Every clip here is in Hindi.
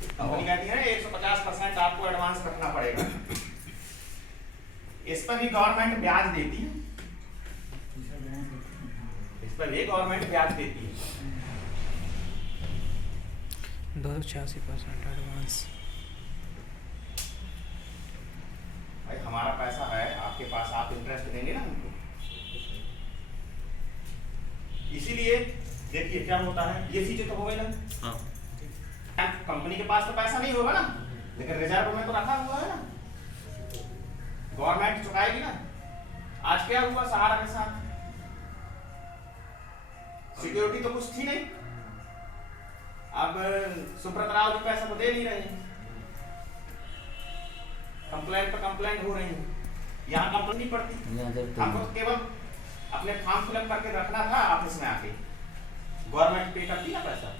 कंपनी कहती है 150% आपको एडवांस रखना पड़ेगा। इस पर भी गवर्नमेंट ब्याज देती है, इस पर भी गवर्नमेंट ब्याज देती है। 286% एडवांस। भाई हमारा पैसा है आपके पास, आप इंटरेस्ट देंगे ना हमको। इसीलिए देखिए क्या होता है, ये चीजें तो हो गई ना। हाँ। कंपनी के पास तो पैसा नहीं होगा ना, लेकिन रिजर्व में तो रखा हुआ है ना, गवर्नमेंट चुकाएगी ना। आज क्या हुआ सहारा के साथ, सिक्योरिटी तो कुछ थी नहीं, अब सुब्रत राव जी पैसा तो दे नहीं रहे, कंप्लेंट पर कंप्लेंट हो रही है। यहाँ कंप्लेंट नहीं पड़ती, हमको तो केवल अपने फॉर्म फिलअप करके रखना था ऑफिस में आके, गवर्नमेंट पे करती है पैसा।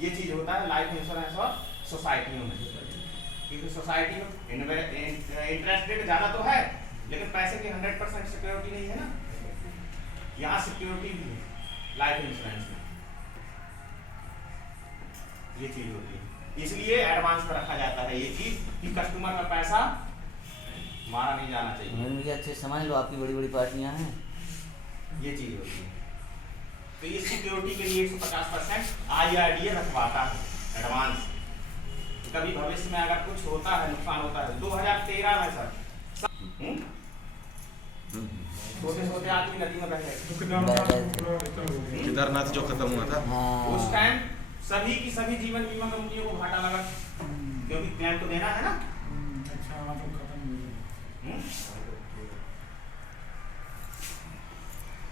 ये चीज होता है लाइफ इंश्योरेंस और सोसाइटियों में, क्योंकि सोसाइटी में इंटरेस्ट रेट ज्यादा तो है, लेकिन पैसे की 100% सिक्योरिटी नहीं है ना। यहाँ सिक्योरिटी भी है लाइफ इंश्योरेंस में, ये चीज होती है। इसलिए एडवांस पर रखा जाता है ये चीज कि कस्टमर का पैसा मारा नहीं जाना चाहिए। अच्छे समझ लो, आपकी बड़ी बड़ी पार्टियां हैं, ये चीज होती है। तो ये सिक्योरिटी के लिए 150% IRDA रखवाता है एडवांस। कभी भविष्य में अगर कुछ होता है, नुकसान होता है। 2013 में सर छोटे छोटे आदमी नदी में बह गए, केदारनाथ जो खत्म हुआ था, उस टाइम सभी की सभी जीवन बीमा कंपनियों को घाटा लगा, क्योंकि क्लेम तो देना है ना।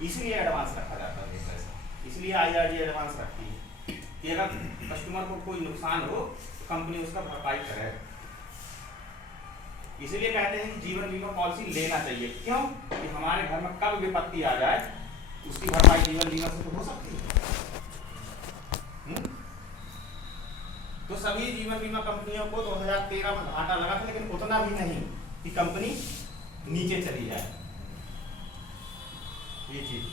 इसलिए एडवांस रखा जाता है पैसा, इसलिए IRDA एडवांस रखती है कि अगर कस्टमर को कोई नुकसान हो कंपनी उसका भरपाई करे। इसलिए कहते हैं कि जीवन बीमा पॉलिसी लेना चाहिए। क्यों? कि हमारे घर में कब विपत्ति आ जाए उसकी भरपाई जीवन बीमा से तो हो सकती है। तो सभी जीवन बीमा कंपनियों को 2013 में घाटा लगा था, लेकिन उतना भी नहीं कि कंपनी नीचे चली जाए। ये चीज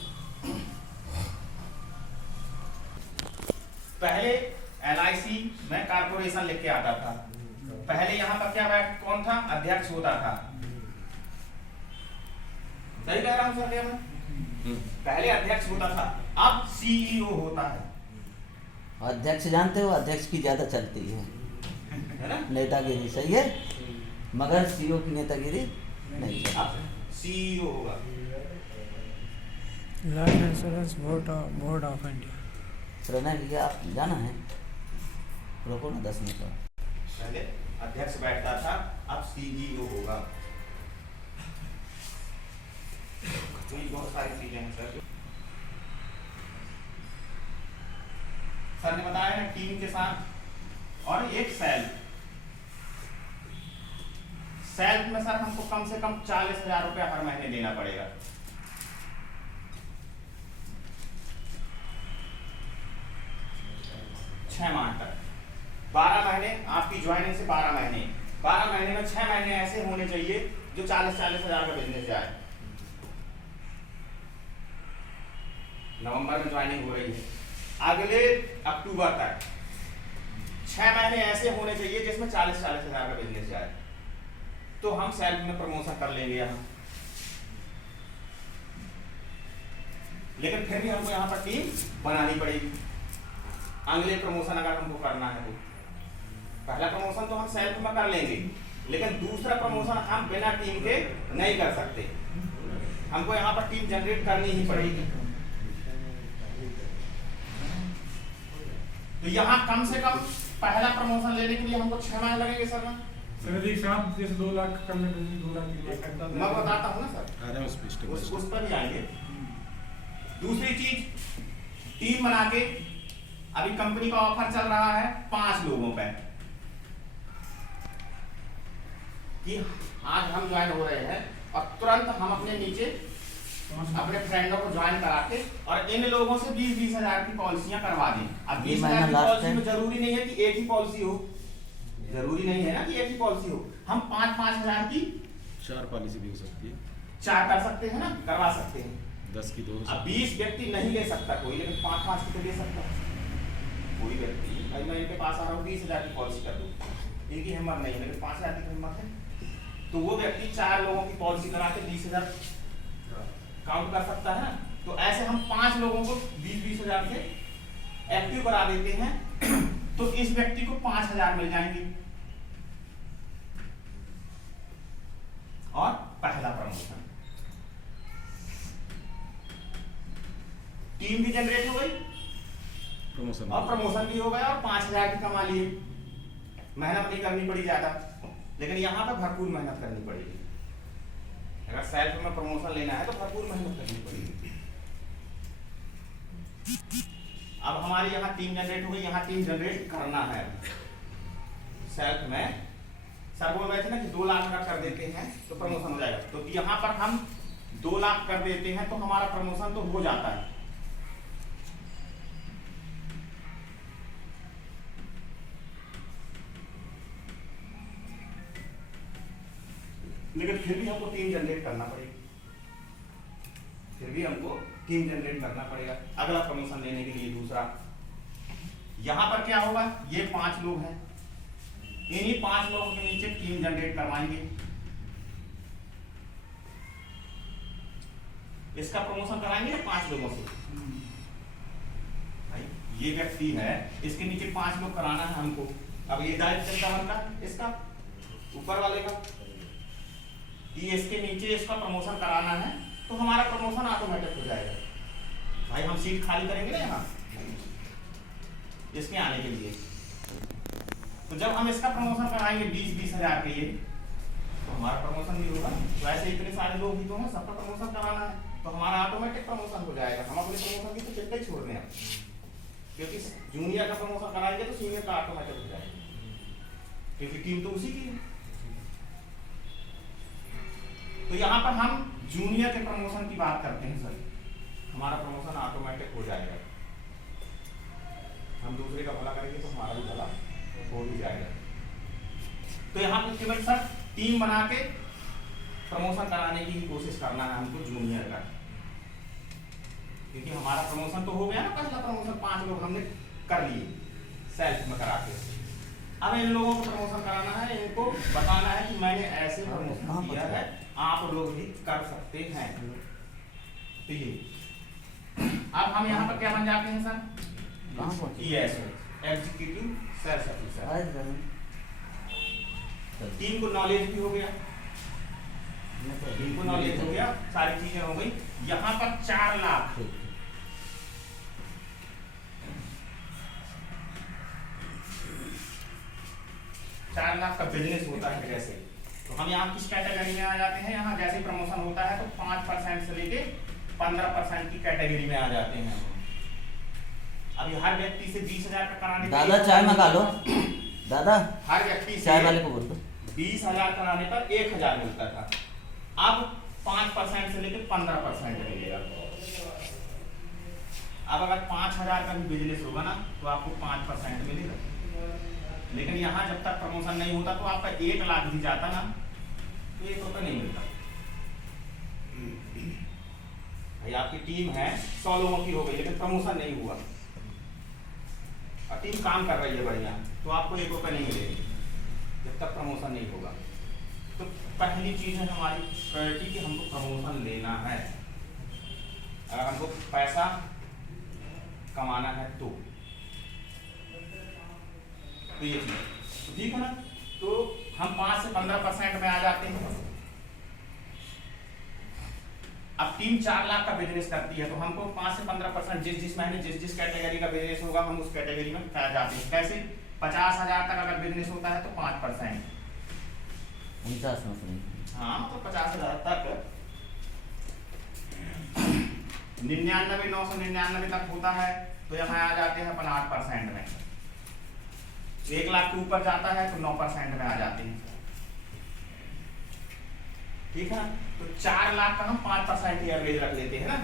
पहले LIC में कारपोरेशन लिख के आता था, पहले यहाँ पर क्या बैठ कौन था, अध्यक्ष होता था। सही कह रहा हूँ सर मैं? पहले अध्यक्ष होता था, अब CEO होता है। अध्यक्ष जानते हो, अध्यक्ष की ज्यादा चलती है ना? नेतागिरी सही है, मगर CEO की नेतागिरी नहीं चलती। अब CEO होगा। Life insurance board of India. Pranay भैया आप जाना है, रोको ना 10 मिनट। पहले अध्यक्ष बैठता था, अब CEO होगा। तो ये बहुत सारी चीजें हैं सर। सर ने बताया ना टीम के साथ, और एक सेल्फ में सर हमको कम से कम 40,000 रुपया हर महीने देना पड़ेगा। 6 माह तक, 12 महीने आपकी ज्वाइनिंग से 12 महीने, 12 महीने में 6 महीने ऐसे होने चाहिए जो 40,000 का बिजनेस जाए। नवंबर में ज्वाइनिंग हो रही है, अगले अक्टूबर तक 6 महीने ऐसे होने चाहिए जिसमें 40,000 का बिजनेस जाए। तो हम सेल्फ में प्रमोशन कर लेंगे यहाँ, लेकिन फिर भी हमको यहाँ पर टीम बनानी पड़ेगी। अगले प्रमोशन अगर हमको करना है तो पहला प्रमोशन तो हम सेल्फ में कर लेंगे, लेकिन दूसरा प्रमोशन हम बिना टीम के नहीं कर सकते। हमको यहाँ पर टीम जनरेट करनी ही पड़ेगी। तो यहाँ कम से कम पहला प्रमोशन लेने के लिए हमको 6 महीने लगेंगे सर ना। एक साथ जैसे 2 लाख कर लेते हैं, 2 लाख 3 लाख मैं बताता हूँ ना सर, उस पर ही आएंगे। दूसरी चीज, टीम बना के अभी कंपनी का ऑफर चल रहा है 5 लोगों पे कि आज हम ज्वाइन हो रहे हैं और तुरंत हम अपने नीचे अपने फ्रेंडों को ज्वाइन करा के और इन लोगों से 20-20 हजार की पॉलिसियां करवा दें। अब 20 हजार की पॉलिसी में जरूरी नहीं है कि एक ही पॉलिसी हो, जरूरी नहीं है ना कि एक ही पॉलिसी हो। हम 5-5 हजार की 4 पॉलिसी भी हो सकती है, 4 कर सकते हैं ना, करवा सकते हैं। 10 की 2। अब 20 व्यक्ति नहीं ले सकता कोई, लेकिन 5-5 की तो ले सकता है कोई व्यक्ति। भाई मैं इनके पास आ रहा हूँ 20,000 की पॉलिसी कर दूँ, इनकी हिम्मत नहीं है, लेकिन 5,000 की हिम्मत है, तो वो व्यक्ति 4 लोगों की पॉलिसी करा के 20,000 काउंट कर सकता है। तो ऐसे हम 5 लोगों को 20,000 से एक्टिव करा देते हैं, तो इस व्यक्ति को 5,000 मिल जाएंगे और पहला प्रमोशन। टीम भी जनरेट हो गई प्रमोशन और प्रमोशन भी हो गया और 5,000 की कमा लिए। मेहनत नहीं करनी पड़ी ज्यादा, लेकिन यहाँ पे भरपूर मेहनत करनी पड़ेगी। अगर सेल्फ में प्रमोशन लेना है तो भरपूर मेहनत करनी पड़ेगी। अब हमारी यहाँ टीम जनरेट हो गई, यहाँ टीम जनरेट करना है। सेल्फ में सर बोल रहे थे ना कि 2 लाख अगर कर देते हैं तो प्रमोशन हो जाएगा, तो यहाँ पर हम 2 लाख कर देते हैं तो हमारा प्रमोशन तो हो जाता है। लेकिन फिर भी हमको टीम जनरेट करना पड़ेगा, अगला प्रमोशन लेने के लिए। दूसरा यहां पर क्या होगा, ये 5 लोग हैं, इन्हीं 5 लोगों के नीचे टीम जनरेट करवाएंगे। इसका प्रमोशन कराएंगे ना 5 लोगों से। भाई ये व्यक्ति है, इसके नीचे 5 लोग कराना है हमको। अब ये दायित्व चलता बनता है इसका, ऊपर वाले का, ये इसके नीचे इसका प्रमोशन कराना है, तो हमारा प्रमोशन ऑटोमेटिक हो जाएगा। भाई हम सीट खाली करेंगे ना यहाँ इसके आने के लिए, तो जब हम इसका प्रमोशन कराएंगे 20,000 के लिए, तो हमारा प्रमोशन भी होगा। तो ऐसे इतने सारे लोग भी तो हैं, सबका प्रमोशन कराना है, तो हमारा ऑटोमेटिक प्रमोशन हो जाएगा। हम अपने प्रमोशन की तो चिंता ही छोड़ दें, क्योंकि जूनियर का प्रमोशन कराएंगे तो सीनियर का ऑटोमेटिक हो जाएगा, क्योंकि टीम तो उसी की है। तो यहाँ पर हम जूनियर के प्रमोशन की बात करते हैं सर, हमारा प्रमोशन ऑटोमेटिक हो जाएगा। हम दूसरे का भला करेंगे तो हमारा भी भला हो भी जाएगा। तो यहाँ पर केवल सर टीम बना के प्रमोशन कराने की कोशिश करना है हमको जूनियर का, क्योंकि हमारा प्रमोशन तो हो गया ना, पहला प्रमोशन 5 लोग हमने कर लिए सेल्फ में करा के। अब इन लोगों को प्रमोशन कराना है, इनको बताना है कि मैंने ऐसे प्रमोशन किया है, आप लोग भी कर सकते हैं। तो ये अब हम यहाँ पर क्या बन जाते हैं sir, executive sales officer. Team को नॉलेज भी हो गया, टीम को नॉलेज हो गया, सारी चीजें हो गई। यहाँ पर 4 लाख का बिजनेस होता है जैसे, तो हम यहाँ किस कैटेगरी में आ जाते हैं, यहाँ जैसे प्रमोशन होता है तो 5% से लेके 15% की कैटेगरी में आ जाते हैं। अभी हर व्यक्ति से 20,000 का कराने, दादा चाय मंगा लो दादा, हर व्यक्ति चाय से वाले को बोल दो 20,000 कराने पर 1,000 मिलता था, अब 5% से लेकर 15% मिलेगा। अब अगर 5,000 का भी बिजनेस होगा ना तो आपको 5% मिलेगा, लेकिन यहाँ जब तक प्रमोशन नहीं होता तो आपका 1 लाख भी जाता ना तो 1 रुपये नहीं मिलता। भाई आपकी टीम है 100 लोगों की हो गई, लेकिन प्रमोशन नहीं हुआ और टीम काम कर रही है बढ़िया, तो आपको 1 रुपये नहीं मिलेगी जब तक प्रमोशन नहीं होगा। तो पहली चीज है हमारी प्रायोरिटी कि हमको प्रमोशन लेना है। अगर हमको पैसा कमाना है तो ये चीज ठीक है ना। तो हम 5 से 15% में आ जाते हैं। अब टीम 4 लाख का बिजनेस करती है तो हमको 5 से 15% जिस महीने जिस कैटेगरी का बिजनेस होगा हम उस कैटेगरी में आ जाते हैं। कैसे 50,000 तक अगर बिजनेस होता है तो 5%, 49 में, हाँ तो 50,000 तक 99,999 तक होता है तो यहाँ आ जाते हैं अपन 8% में। 1 लाख के ऊपर जाता है तो 9% में आ जाते हैं, ठीक है। तो 4 लाख का हम 5% ही एवरेज रख लेते हैं ना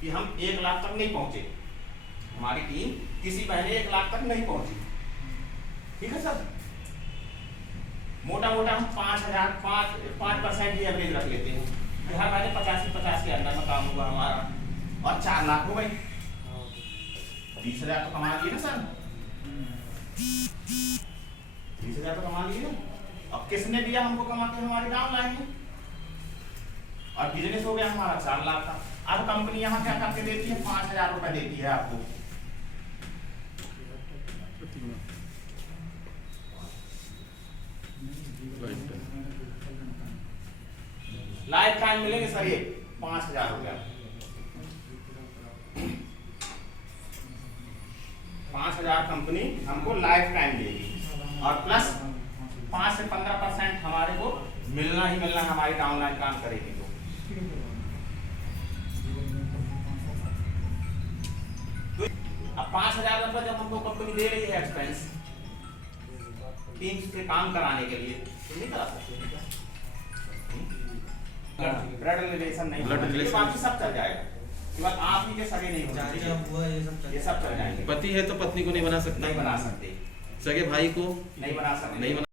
कि हम 1 लाख तक नहीं पहुंचे, हमारी टीम किसी महीने 1 लाख तक नहीं पहुंची, ठीक है सर। मोटा मोटा हम 5% ही एवरेज रख लेते हैं कि हर महीने 50 के अंदर में काम हुआ हमारा, और 4 लाख हो गई, 20,000 तो कमा लिए ना सर। रुपया तो कमा लिए। अब किसने दिया हमको कमा के हमारी डाउनलाइन में, और बिजनेस हो गया हमारा 4 लाख का। अब कंपनी यहाँ क्या करके देती है, 5,000 रुपए देती है आपको। लाइफ टाइम मिलेंगे सर ये 5,000 रुपया। 5,000 कंपनी हमको लाइफ टाइम देगी, और प्लस 5 से 15% हमारे को मिलना ही मिलना, हमारी डाउनलाइन काम करेगी तो। अब 5,000 रुपये जब हमको कंपनी दे रही है एक्सपेंस टीम से काम कराने के लिए, तो नहीं करा सकते। ब्लड रिलेशन नहीं, ब्लड रिलेशन बाकी सब चल जाएगा, केवल आप ही के सगे नहीं होना चाहिए, ये सब चल जाएंगे। पति है तो पत्नी को नहीं बना सकता, नहीं बना सकते, सगे भाई को नहीं बना सकते, नहीं बना